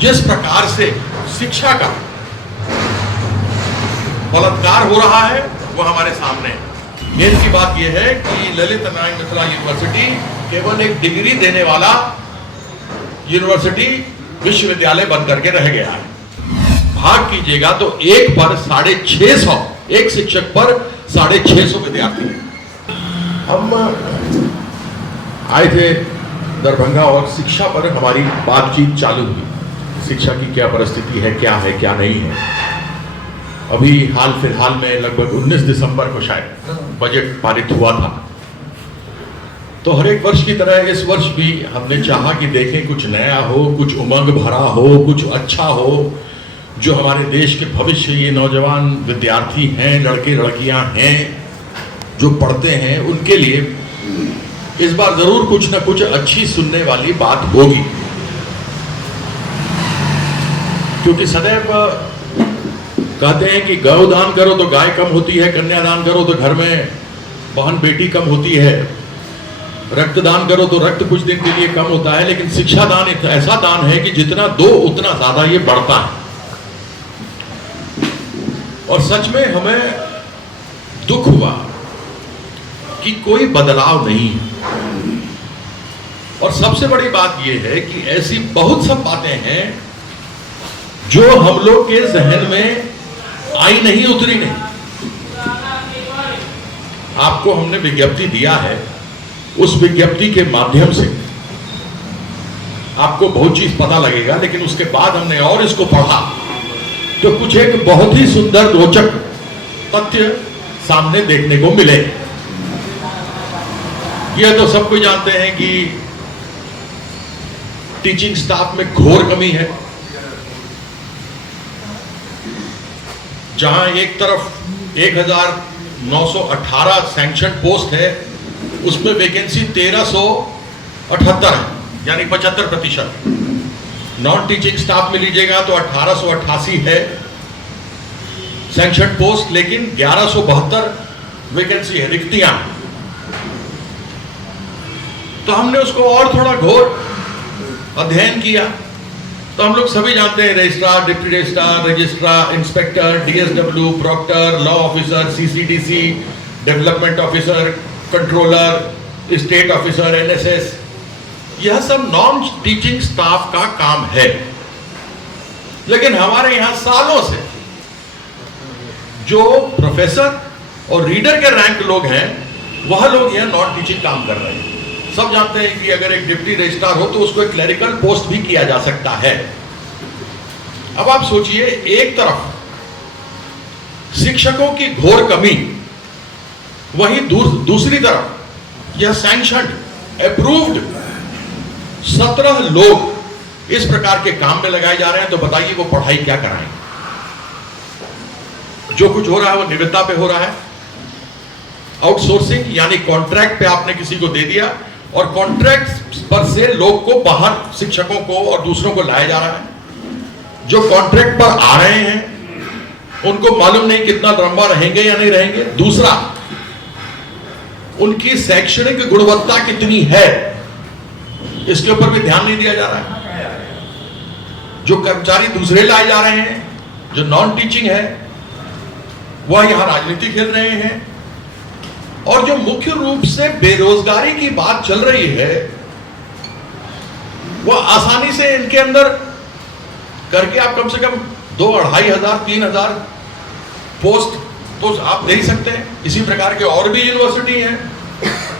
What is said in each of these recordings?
जिस प्रकार से शिक्षा का बलात्कार हो रहा है वो हमारे सामने है। खेद की बात यह है कि ललित नारायण मिथिला यूनिवर्सिटी केवल एक डिग्री देने वाला यूनिवर्सिटी विश्वविद्यालय बन करके रह गया है। भाग कीजिएगा तो एक पर 650, एक शिक्षक पर 650 विद्यार्थी। हम आए थे दरभंगा और शिक्षा पर हमारी बातचीत चालू हुई। शिक्षा की क्या परिस्थिति है क्या नहीं है। अभी हाल फिलहाल में लगभग 19 दिसंबर को शायद बजट पारित हुआ था। तो हर एक वर्ष की तरह इस वर्ष भी हमने चाहा कि देखें कुछ नया हो, कुछ उमंग भरा हो, कुछ अच्छा हो, जो हमारे देश के भविष्य ये नौजवान विद्यार्थी हैं, लड़के लड़कियां हैं जो पढ़ते हैं, उनके लिए इस बार जरूर कुछ ना कुछ अच्छी सुनने वाली बात होगी। क्योंकि सदैव कहते हैं कि गौदान करो तो गाय कम होती है, कन्यादान करो तो घर में बहन बेटी कम होती है, रक्तदान करो तो रक्त कुछ दिन के लिए कम होता है, लेकिन शिक्षा दान एक ऐसा दान है कि जितना दो उतना ज्यादा ये बढ़ता है। और सच में हमें दुख हुआ कि कोई बदलाव नहीं है। और सबसे बड़ी बात यह है कि ऐसी बहुत सब बातें हैं जो हम लोग के जहन में आई नहीं, उतरी नहीं। आपको हमने विज्ञप्ति दिया है, उस विज्ञप्ति के माध्यम से आपको बहुत चीज पता लगेगा, लेकिन उसके बाद हमने और इसको पढ़ा तो कुछ एक बहुत ही सुंदर रोचक तथ्य सामने देखने को मिले। यह तो सब कोई जानते हैं कि टीचिंग स्टाफ में घोर कमी है। जहां एक तरफ 1918 सैंक्शन पोस्ट है, उसमें वैकेंसी 1378 है, यानी 75%। नॉन टीचिंग स्टाफ में लीजिएगा तो 1888 है सैंक्शन पोस्ट, लेकिन 1172 वैकेंसी है, रिक्तियां। तो हमने उसको और थोड़ा घोर अध्ययन किया तो हम लोग सभी जानते हैं registrar, deputy registrar, registrar, inspector, DSW, proctor, law officer, CCDC, development officer, controller, state officer, NSS, यह सब नॉन टीचिंग स्टाफ का काम है। लेकिन हमारे यहां सालों से जो प्रोफेसर और रीडर के रैंक लोग हैं वह लोग यह नॉन टीचिंग काम कर रहे हैं। सब जानते हैं कि अगर एक डिप्टी रजिस्ट्रार हो तो उसको एक क्लरिकल पोस्ट भी किया जा सकता है। अब आप सोचिए, एक तरफ शिक्षकों की घोर कमी, वहीं दूसरी तरफ यह सैंक्शन्ड, अप्रूव्ड 17 लोग इस प्रकार के काम में लगाए जा रहे हैं। तो बताइए वो पढ़ाई क्या कराएंगे? जो कुछ हो रहा है वो निविदा पे हो रहा है, आउटसोर्सिंग, यानी कॉन्ट्रैक्ट पे आपने किसी को दे दिया और कॉन्ट्रैक्ट पर से लोग को बाहर, शिक्षकों को और दूसरों को लाया जा रहा है। जो कॉन्ट्रैक्ट पर आ रहे हैं उनको मालूम नहीं कितना लंबा रहेंगे या नहीं रहेंगे। दूसरा, उनकी शैक्षणिक गुणवत्ता कितनी है, इसके ऊपर भी ध्यान नहीं दिया जा रहा है। जो कर्मचारी दूसरे लाए जा रहे हैं, जो नॉन टीचिंग है, वह यहां राजनीति खेल रहे हैं। और जो मुख्य रूप से बेरोजगारी की बात चल रही है, वह आसानी से इनके अंदर करके आप कम से कम 2,500, 3,000 पोस्ट तो आप दे ही सकते हैं। इसी प्रकार के और भी यूनिवर्सिटी हैं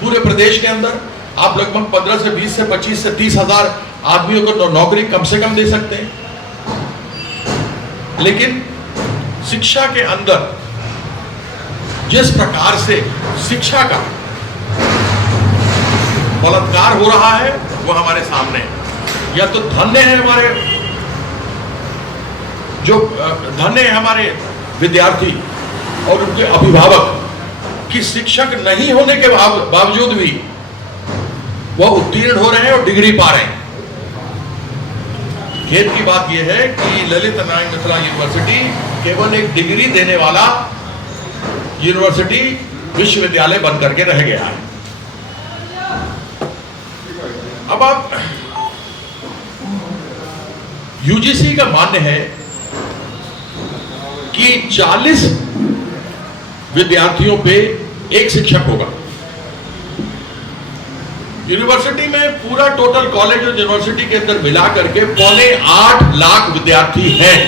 पूरे प्रदेश के अंदर। आप लगभग 15 से 20 से 25 से 30,000 आदमियों को नौकरी कम से कम दे सकते हैं। लेकिन शिक्षा के अंदर जिस प्रकार से शिक्षा का बलात्कार हो रहा है वो हमारे सामने है। या तो धन्य है हमारे, जो धन्य है हमारे विद्यार्थी और उनके अभिभावक कि शिक्षक नहीं होने के बावजूद भी वह उत्तीर्ण हो रहे हैं और डिग्री पा रहे हैं। खेद की बात यह है कि ललित नारायण मिथिला यूनिवर्सिटी केवल एक डिग्री देने वाला यूनिवर्सिटी विश्वविद्यालय बन करके रह गया है। अब आप यूजीसी का मानना है कि 40 विद्यार्थियों पे एक शिक्षक होगा। यूनिवर्सिटी में पूरा टोटल कॉलेज और यूनिवर्सिटी के अंदर मिला करके 8.25 लाख विद्यार्थी हैं,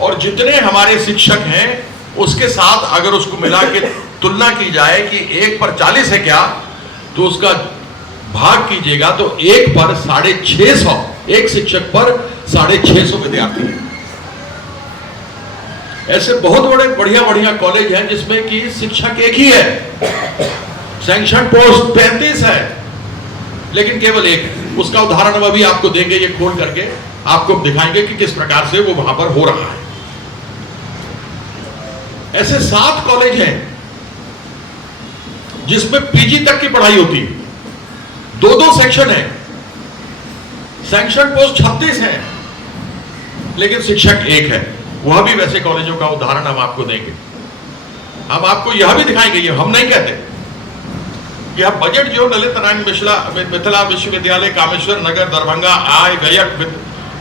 और जितने हमारे शिक्षक हैं उसके साथ अगर उसको मिला के तुलना की जाए कि 1 पर 40 है क्या, तो उसका भाग कीजिएगा तो 1 पर 650, एक शिक्षक पर 650 विद्यार्थी हैं। ऐसे बहुत बड़े बढ़िया कॉलेज हैं जिसमें कि शिक्षक एक ही है, सैंक्शन पोस्ट 35 है, लेकिन केवल एक है। उसका उदाहरण हम अभी आपको देंगे, ये खोल करके आपको दिखाएंगे कि किस प्रकार से वो वहां पर हो रहा है। ऐसे 7 कॉलेज हैं जिसमें पीजी तक की पढ़ाई होती है, 2-2 सेक्शन है, सैंक्शन पोस्ट 36 है, लेकिन शिक्षक एक है। वह भी वैसे कॉलेजों का उदाहरण हम आपको देंगे। हम आपको यह भी दिखाएंगे, ये हम नहीं कहते, यह बजट जो ललित नारायण मिथिला विश्वविद्यालय कामेश्वर नगर दरभंगा आय व्ययक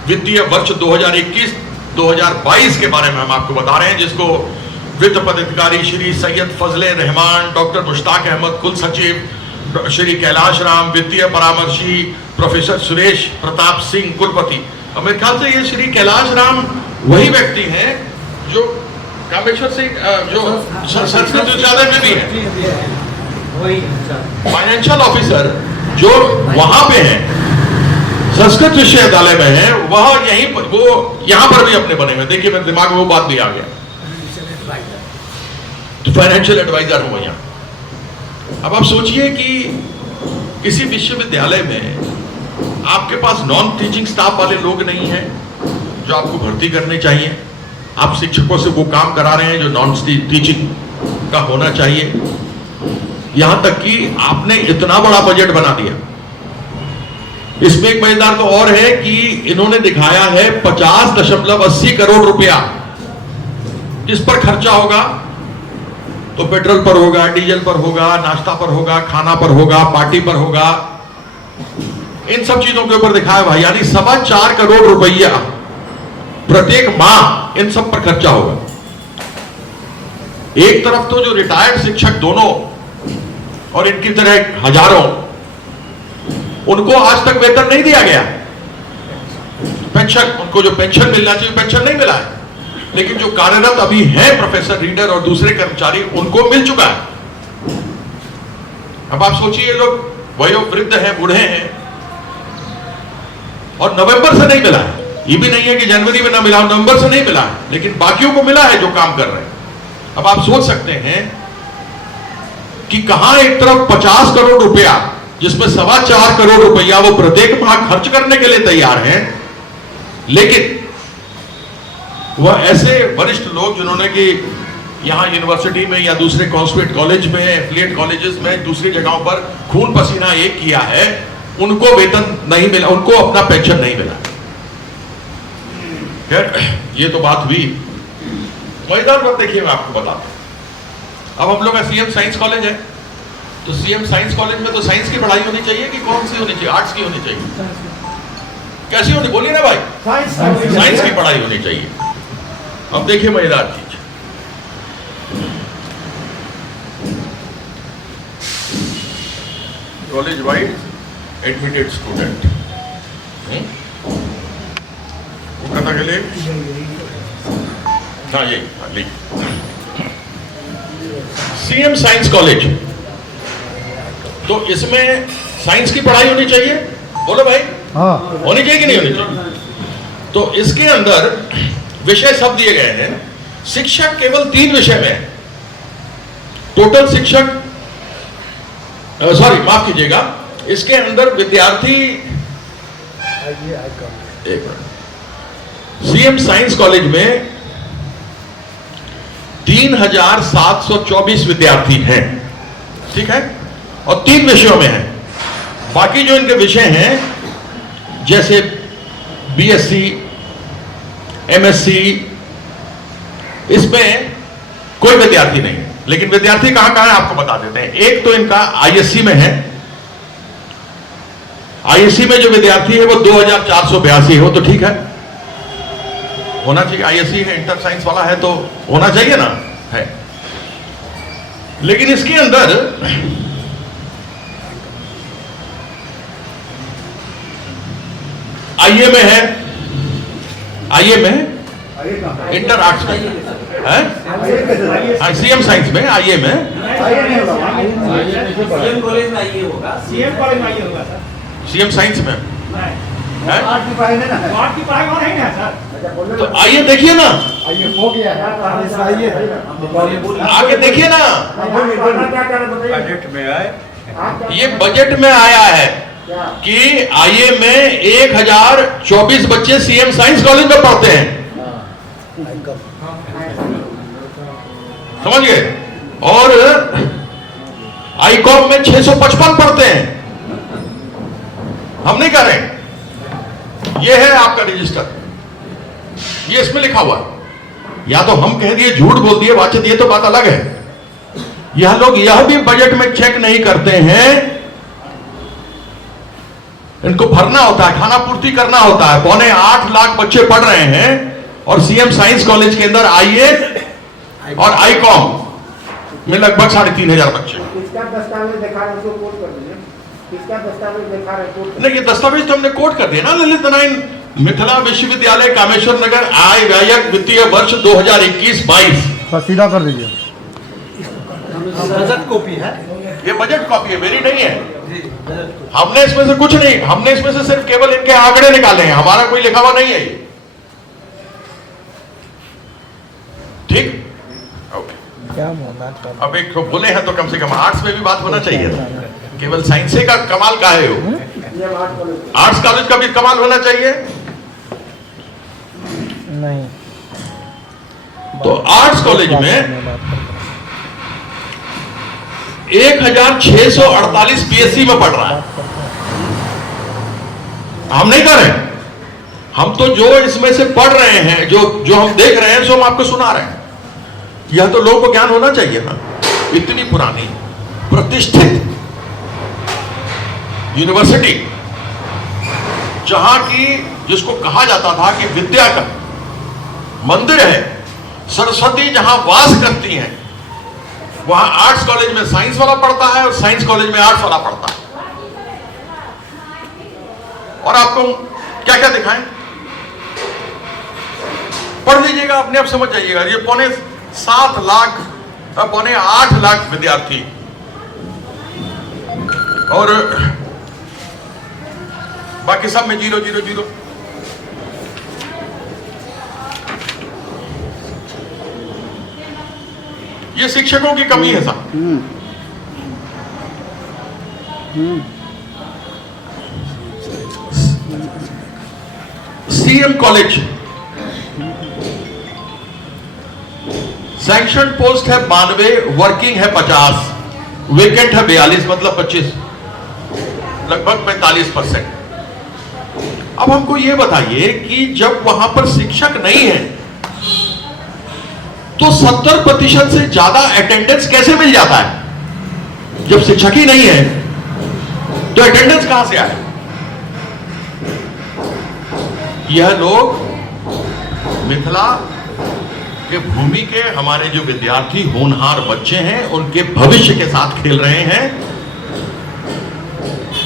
वित्तीय वर्ष 2021-2022 के बारे में हम आपको बता रहे हैं, जिसको वित्त पदाधिकारी श्री सैयद फजले रहमान, डॉक्टर मुश्ताक अहमद कुल सचिव, श्री कैलाश राम वित्तीय परामर्शी, प्रोफेसर सुरेश प्रताप सिंह कुलपति। मेरे ख्याल से ये श्री कैलाश राम वही व्यक्ति हैं जो कामेश्वर से जो संस्कृत विश्वविद्यालय में भी है, फाइनेंशियल ऑफिसर जो वहां पे है, संस्कृत विश्वविद्यालय में है, वह यहीं पर, वो यहां पर भी अपने बने हुए। देखिए मेरे दिमाग में वो बात भी आ गया, तो फाइनेंशियल एडवाइजर हो यहां। अब आप सोचिए कि किसी विश्वविद्यालय में आपके पास नॉन टीचिंग स्टाफ वाले लोग नहीं हैं जो आपको भर्ती करने चाहिए। आप शिक्षकों से वो काम करा रहे हैं जो नॉन टीचिंग का होना चाहिए। यहां तक कि आपने इतना बड़ा बजट बना दिया। इसमें एक मजेदार तो और है कि इन्होंने दिखाया है 50.80 करोड़ रुपया जिस पर खर्चा होगा, तो पेट्रोल पर होगा, डीजल पर होगा, नाश्ता पर होगा, खाना पर होगा, पार्टी पर होगा, इन सब चीजों के ऊपर दिखाया हुआ, यानी 4.25 करोड़ रुपया प्रत्येक माह इन सब पर खर्चा होगा। एक तरफ तो जो रिटायर्ड शिक्षक दोनों और इनकी तरह हजारों, उनको आज तक वेतन नहीं दिया गया, पेंशन, उनको जो पेंशन मिलना चाहिए पेंशन नहीं मिला है, लेकिन जो कार्यरत अभी हैं प्रोफेसर, रीडर और दूसरे कर्मचारी, उनको मिल चुका है। अब आप सोचिए, लोग वयोवृद्ध हैं, बूढ़े हैं, और नवंबर से नहीं मिला है। ये भी नहीं है कि जनवरी में ना मिला, नवंबर से नहीं मिला है, लेकिन बाकियों को मिला है जो काम कर रहे हैं। अब आप सोच सकते हैं कि कहां एक तरफ 50 करोड़ रुपया, जिसमें 4.25 करोड़ रुपया वो प्रत्येक माह खर्च करने के लिए तैयार हैं, लेकिन वह ऐसे वरिष्ठ लोग जिन्होंने कि यहां यूनिवर्सिटी में या दूसरे कॉन्स्टिट्यूट कॉलेज में, एफिलिएट कॉलेजेस में, दूसरी जगहों पर खून पसीना एक किया है, उनको वेतन नहीं मिला, उनको अपना पेंशन नहीं मिला। ये तो बात हुई। मजेदार बात देखिए, मैं आपको बताता हूं। अब हम लोग का सीएम साइंस कॉलेज है, तो सीएम साइंस कॉलेज में तो साइंस की पढ़ाई होनी चाहिए कि कौन सी होनी चाहिए? आर्ट्स की होनी चाहिए। कैसी होनी, बोलिए ना भाई? साइंस की पढ़ाई होनी चाहिए। अब देखिए मजेदार चीज, कॉलेज वाइड एडमिटेड स्टूडेंट कथा के लिए, हाँ यही सीएम साइंस कॉलेज, तो इसमें साइंस की पढ़ाई होनी चाहिए, बोलो भाई। हाँ। होनी चाहिए कि नहीं होनी चाहिए? तो इसके अंदर विषय सब दिए गए हैं। शिक्षक केवल 3 विषय में है। टोटल शिक्षक, सॉरी माफ कीजिएगा, इसके अंदर विद्यार्थी, एक मिनट, सीएम साइंस कॉलेज में 3724 विद्यार्थी हैं, ठीक है, और 3 विषयों में हैं। बाकी जो इनके विषय हैं जैसे बीएससी, एमएससी, इसमें कोई विद्यार्थी नहीं है। लेकिन विद्यार्थी कहां कहां है आपको बता देते हैं। एक तो इनका आईएससी में है, आईएससी में जो विद्यार्थी है वो 2482 है, वो तो ठीक है, होना चाहिए। आईएससी है, इंटर साइंस वाला है तो होना चाहिए ना, है। लेकिन इसके अंदर आईए में है, आईए में इंटर आर्ट्स में है, सीएम साइंस में, आईए में, सीएम कॉलेज में आईए होगा, सीएम कॉलेज में आईए होगा सर, सीएम साइंस में है। आर्ट की पढ़ाई और है ना सर, तो आइए देखिए ना, आईए हो गया है, आगे देखिए ना, बजट में आए, ये बजट में आया है कि आईए में 1024 बच्चे सीएम साइंस कॉलेज में पढ़ते हैं, समझ गए, और आईकॉम में 655 पढ़ते हैं। हम नहीं कर रहे, ये है आपका रजिस्टर, ये इसमें लिखा हुआ। या तो हम कह दिए, झूठ बोल दिए, वाचित, ये तो बात अलग है। यह लोग यह भी बजट में चेक नहीं करते हैं, इनको भरना होता है, खाना पूर्ति करना होता है। 8.25 लाख बच्चे पढ़ रहे हैं और सीएम साइंस कॉलेज के अंदर आईए और आईकॉम में लगभग 3500 बच्चे। किसका दस्तावेज दिखा रहे, उसको कोट कर दीजिए। किसका दस्तावेज दिखा रहे, कोट नहीं, ये दस्तावेज तो हमने कोट कर दिया ना, ललित नारायण मिथिला विश्वविद्यालय कामेश्वर नगर आय व्ययक वित्तीय वर्ष 2021-22। सीधा कर दीजिए। बजट कॉपी है, ये बजट कॉपी है, मेरी नहीं है। हमने इसमें से कुछ नहीं, हमने इसमें से सिर्फ केवल इनके आंकड़े निकाले हैं, हमारा कोई लिखा हुआ नहीं है ये। ठीक, ओके। अब एक तो बोले हैं तो कम से कम आर्ट्स में भी बात होना चाहिए था, केवल साइंस का कमाल का है वो, आर्ट्स कॉलेज का भी कमाल होना चाहिए। नहीं, तो आर्ट्स कॉलेज में 1648 पीएससी में पढ़ रहा है। हम नहीं कर रहे, हम तो जो इसमें से पढ़ रहे हैं, जो हम देख रहे हैं, सो हम आपको सुना रहे हैं। यह तो लोगों को ज्ञान होना चाहिए ना। इतनी पुरानी प्रतिष्ठित यूनिवर्सिटी, जहां की जिसको कहा जाता था कि विद्या का मंदिर है, सरस्वती जहां वास करती हैं, वहां आर्ट्स कॉलेज में साइंस वाला पढ़ता है और साइंस कॉलेज में आर्ट्स वाला पढ़ता है। और आपको क्या क्या दिखाएं, पढ़ लीजिएगा, अपने आप समझ जाइएगा। ये 7.25 लाख 8 लाख विद्यार्थी और बाकी सब में 0 0 0। ये शिक्षकों की कमी है साहब। सीएम कॉलेज सैंक्शन पोस्ट है 92, वर्किंग है 50, वेकेंट है 42, मतलब 25, लगभग 45%। अब हमको ये बताइए कि जब वहां पर शिक्षक नहीं है तो 70% से ज्यादा अटेंडेंस कैसे मिल जाता है? जब शिक्षक ही नहीं है तो अटेंडेंस कहां से आए? यह लोग मिथिला के भूमि के हमारे जो विद्यार्थी होनहार बच्चे हैं, उनके भविष्य के साथ खेल रहे हैं।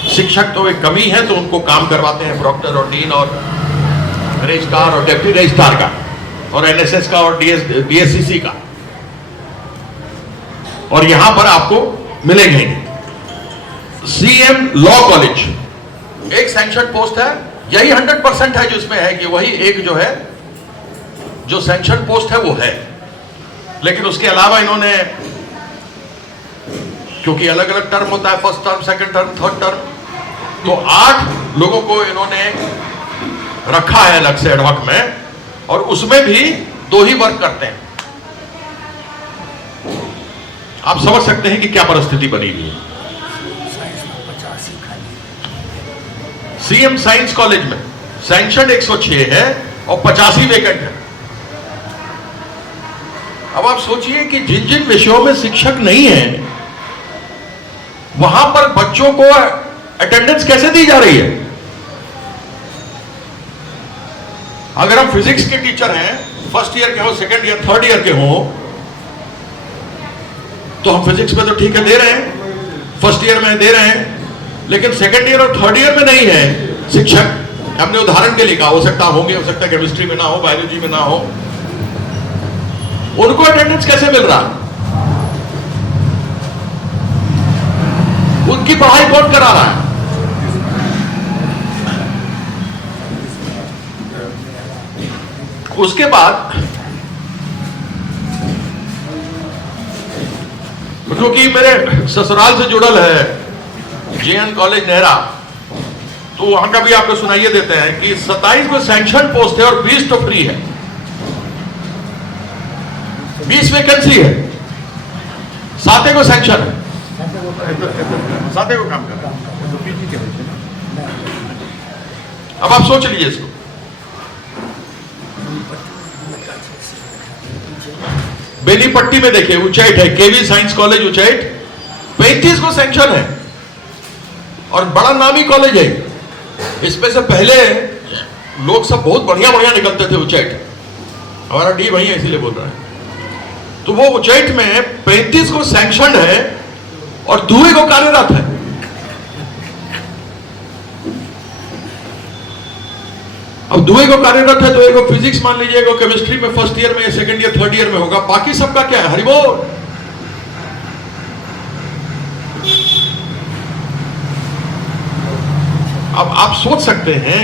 शिक्षक तो एक कमी है, तो उनको काम करवाते हैं प्रोक्टर और डीन और रजिस्ट्रार और डेप्यूटी रजिस्ट्रार का और एनएसएस का और डीएससीसी का, और यहां पर आपको मिलेंगे। सीएम लॉ कॉलेज एक सैंक्शन पोस्ट है, यही 100% है जो इसमें है कि वही एक जो है जो सैंक्शन पोस्ट है वो है। लेकिन उसके अलावा इन्होंने, क्योंकि अलग अलग टर्म होता है, first term, second term, third term, तो 8 लोगों को इन्होंने रखा है अलग से एडहॉक में, और उसमें भी 2 ही वर्क करते हैं। आप समझ सकते हैं कि क्या परिस्थिति बनी हुई है। सीएम साइंस कॉलेज में सैंक्शन 106 है और 85 वेकेंट है। अब आप सोचिए कि जिन जिन विषयों में शिक्षक नहीं है, वहां पर बच्चों को अटेंडेंस कैसे दी जा रही है? अगर हम फिजिक्स के टीचर हैं, फर्स्ट ईयर के हो, सेकंड ईयर, थर्ड ईयर के हो, तो हम फिजिक्स में तो ठीक है दे रहे हैं, फर्स्ट ईयर में दे रहे हैं, लेकिन सेकंड ईयर और थर्ड ईयर में नहीं है शिक्षक। हमने उदाहरण के लिए कहा, हो सकता होंगे, हो सकता है केमिस्ट्री में ना हो, बायोलॉजी में ना हो, उनको अटेंडेंस कैसे मिल रहा? उनकी पढ़ाई कौन करा रहा है? उसके बाद क्योंकि मेरे ससुराल से जुड़ल है जेएन कॉलेज नेहरा, तो वहां का भी आपको सुनाइए देते हैं कि 27 को सैंक्शन पोस्ट है और 20 तो फ्री है। 20 वैकेंसी है, 7 को सैंक्शन है, 7 को काम कर रहा है। अब आप सोच लीजिए इसको, बेनीपट्टी में देखिए उच्चैठ है, केवी साइंस कॉलेज उच्चैठ, 35 को सैंक्शन है और बड़ा नामी कॉलेज है। इसमें से पहले लोग सब बहुत बढ़िया बढ़िया निकलते थे उच्चैठ, हमारा डी वही है इसीलिए बोल रहा है। तो वो उच्चैठ में 35 को सैंक्शन है और 2 को कार्यरत है। अब 2 को कार्यरत है तो एक फिजिक्स मान लीजिए, एक केमिस्ट्री में फर्स्ट ईयर में, सेकंड ईयर, थर्ड ईयर में होगा, बाकी सबका क्या है? हरिबोल। अब आप सोच सकते हैं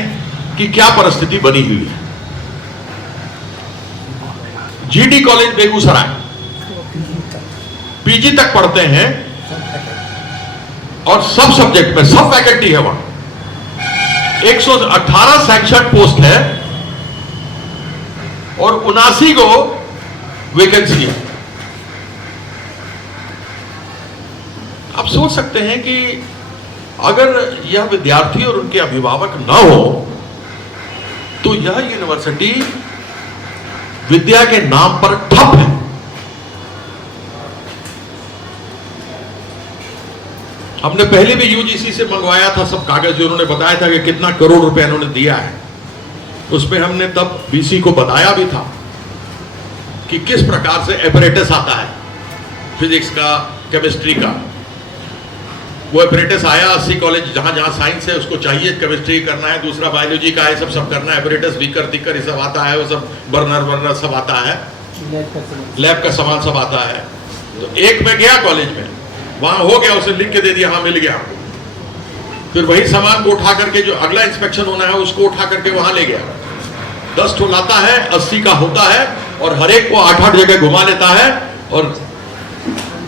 कि क्या परिस्थिति बनी हुई है। जीडी कॉलेज बेगूसराय, पीजी तक पढ़ते हैं और सब सब्जेक्ट में सब फैकल्टी है वहां। 118 सैंक्शन पोस्ट है और 79 को वैकेंसी है। आप सोच सकते हैं कि अगर यह विद्यार्थी और उनके अभिभावक न हो तो यह यूनिवर्सिटी विद्या के नाम पर ठप है। हमने पहले भी यूजीसी से मंगवाया था सब कागज, जो उन्होंने बताया था कि कितना करोड़ रुपए उन्होंने दिया है। उसमें हमने तब बीसी को बताया भी था कि किस प्रकार से एपरेटस आता है फिजिक्स का, केमिस्ट्री का। वो एपरेटस आया, 80 कॉलेज जहां जहां साइंस है उसको चाहिए, केमिस्ट्री करना है, दूसरा बायोलॉजी का है, सब करना है। एपरेटस बीकर तीकर ये सब आता है, वो सब बर्नर सब आता है, लैब का सामान सब आता है। तो एक में गया कॉलेज में, वहां हो गया, उसे लिख के दे दिया, हाँ मिल गया। फिर वही सामान को उठा करके जो अगला इंस्पेक्शन होना है उसको उठा करके वहां ले गया। 10 ठो लाता है, 80 का होता है और हर एक को 8-8 जगह घुमा लेता है। और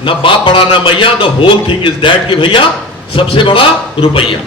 न बाप बड़ा न मैया, the whole thing is that कि भैया सबसे बड़ा रुपया।